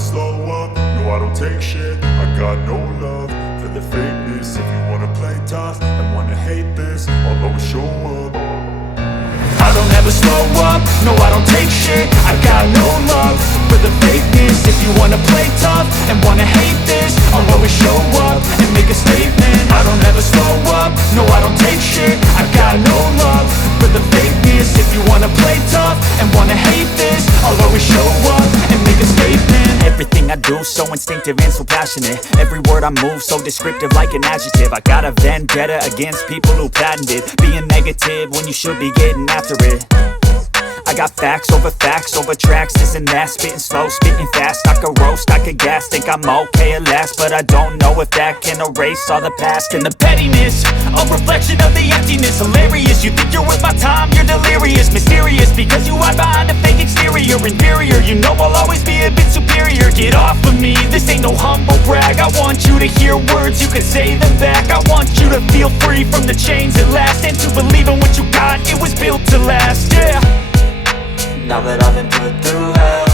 slow up, no I don't take shit. I got no love for the fakeness. If you wanna play tough and wanna hate this, I'll always show up. I don't ever slow up, no I don't take shit. I got no love for the fakeness. If you wanna play tough and wanna hate this, I'll always show up and make a statement. I don't ever slow up, no I don't take shit. I got no love for the fakeness. If you wanna play tough and wanna hate this, I'll always show up and make a statement. Everything I do so instinctive and so passionate. Every word I move so descriptive like an adjective. I got a vendetta against people who patented being negative when you should be getting after it. I got facts over tracks, this and that. Spitting slow, spitting fast, I could roast, I could gas. Think I'm okay at last, but I don't know if that can erase all the past. And the pettiness, a reflection of the emptiness. Hilarious, you think you're worth my time, you're delirious. Mysterious, because you hide behind a fake exterior. Inferior, you know I'll always be a bit superior. Get off of me, this ain't no humble brag. I want you to hear words, you can say them back. I want you to feel free from the chains at last, and to believe in what you got, it was built to last, yeah. Now that I've been put through hell,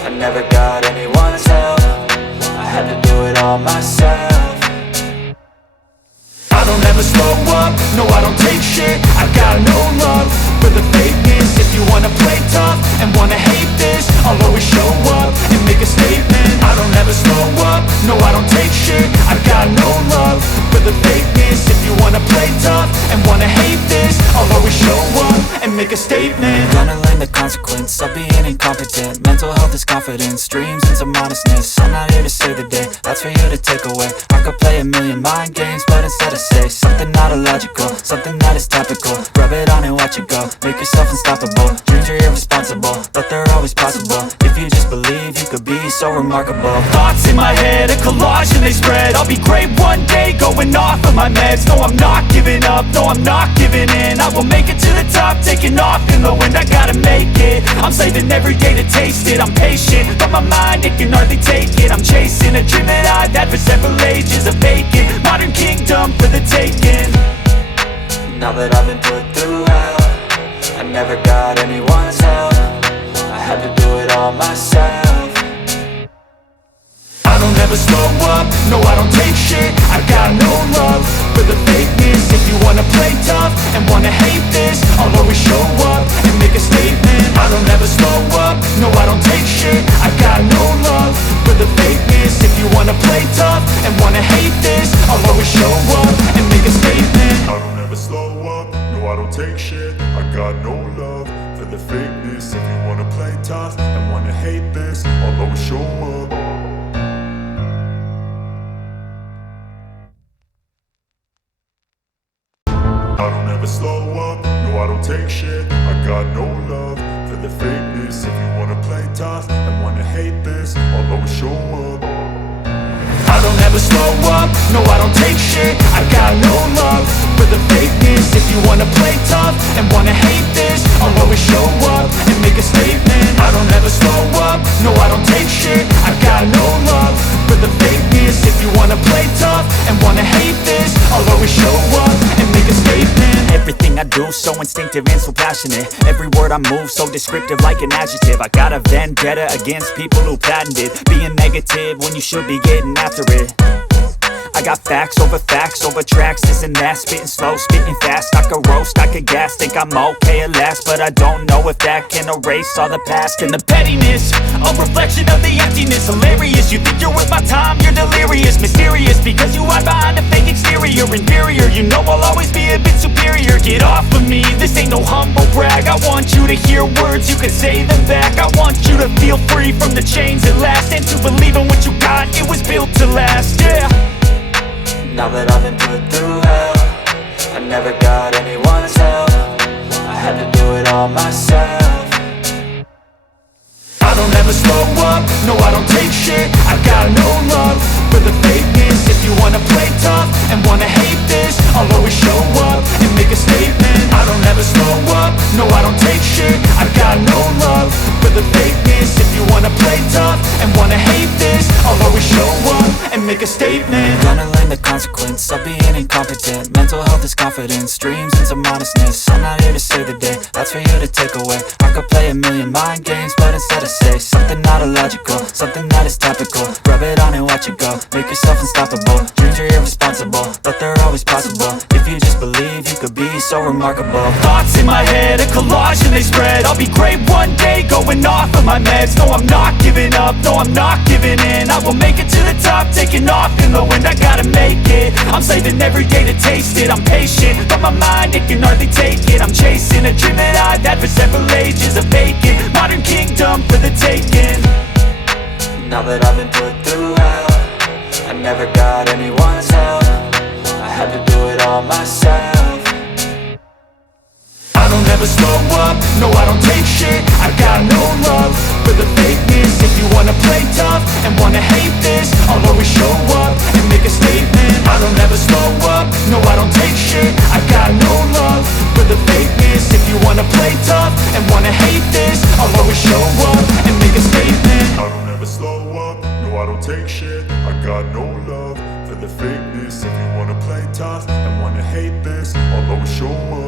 I never got anyone's help. I had to do it all myself. I don't ever slow up, no I don't take shit. I got no love for the fakeness. If you wanna play tough and wanna hate this, I'll always show up and make a statement. I don't ever slow up, no I don't take shit. I got no love for the fakeness. If you wanna play tough and wanna hate this, I'll always show up and make a statement. Gonna learn the consequence of being incompetent. Mental health is confidence, dreams and some honestness. I'm not here to save the day, that's for you to take away. I could play a million mind games, but instead I say something not illogical, something that is topical. Rub it on and watch it go, make yourself unstoppable. Dreams are irresponsible, but they're always possible. If you just believe, you could be so remarkable. Thoughts in my head, a collage and they spread. I'll be great one day, going off of my meds. No, I'm not giving up, no, I'm not giving in. I will make it to the top, taking off in the wind. I gotta make it, I'm saving every day to taste it. I'm patient, but my mind, it can hardly take it. I'm chasing a dream that I've had for several ages. A vacant, modern kingdom for the taking. Now that I've been put through hell, I never got anyone's help. I had to do it all myself. I don't ever slow up, no I don't take shit. I got no love for the fakeness. If you wanna play tough and wanna hate this, I'll always show up and make a statement. I don't ever slow up, no I don't take shit. I got no love for the fakeness. If you wanna play tough and wanna hate this, I'll always show up and make a statement. I don't ever slow up, no I don't take shit. I got no love for the fakeness. If you wanna play tough and wanna hate this, I'll always show up. I don't ever slow up, no I don't take shit. I got no love for the fakeness. If you wanna play tough and wanna hate this, I'll always show up. I don't ever slow up, no I don't take shit. I got no love for the fakeness. If you wanna play tough and wanna hate this, I'll always show up and make a statement. I don't ever slow up, no I don't take shit. I got no love for the fakeness. If you wanna play tough and wanna hate this, I'll always show up and make a statement. Everything I do so instinctive and so passionate. Every word I move so descriptive like an adjective. I got a vendetta against people who patented being negative when you should be getting after it. I got facts over tracks, this and that. Spitting slow, spitting fast, I could roast, I could gas. Think I'm okay at last, but I don't know if that can erase all the past. And the pettiness, a reflection of the emptiness. Hilarious, you think you're worth my time, you're delirious. Mysterious, because you hide behind a fake exterior. Inferior, you know I'll always be a bit superior. Get off of me, this ain't no humble brag. I want you to hear words, you can say them back. I want you to feel free from the chains at last, and to believe in what you got, it was built to last, yeah. Now that I've been put through hell, I never got anyone's help. I had to do it all myself. I don't ever slow up, no I don't take shit. I got no love for the fakeness. If you wanna play tough and wanna hate this, I'll always show up and make a statement. I don't ever slow up, no I don't take shit. I got no love for the fakeness. If you wanna play tough and wanna hate this, I'll always show up and make a statement. Gonna learn the consequence of being incompetent. Mental health is confidence, dreams and some honestness. I'm not here to save the day, that's for you to take away. I could play a million mind games, but instead I say something not illogical, something that is topical. Rub it on and watch it go, make yourself unstoppable. Dreams are irresponsible, but they're always possible. If you just believe, you could be so remarkable. Thoughts in my head, a collage and they spread. I'll be great one day, going off of my meds. No, I'm not giving up, no, I'm not giving in. I will make it to the top, taking off in the wind. I gotta make it, I'm saving every day to taste it. I'm patient, but my mind, it can hardly take it. I'm chasing a dream that I've had for several ages. A vacant, modern kingdom for the taking. Now that I've been put through hell, I never got anyone's help. I had to do it all myself. I don't ever slow up, no I don't take shit. I got no love for the fakeness. If you wanna play tough and wanna hate this, I'll always show up and make a statement. I don't ever slow up, no I don't take shit. I got no love for the fakeness. If you wanna play tough and wanna hate this, I'll always show up and make a statement. I don't ever slow up, no I don't take shit. I got no love for the fakeness. If you wanna play tough and wanna hate this, I'll always show up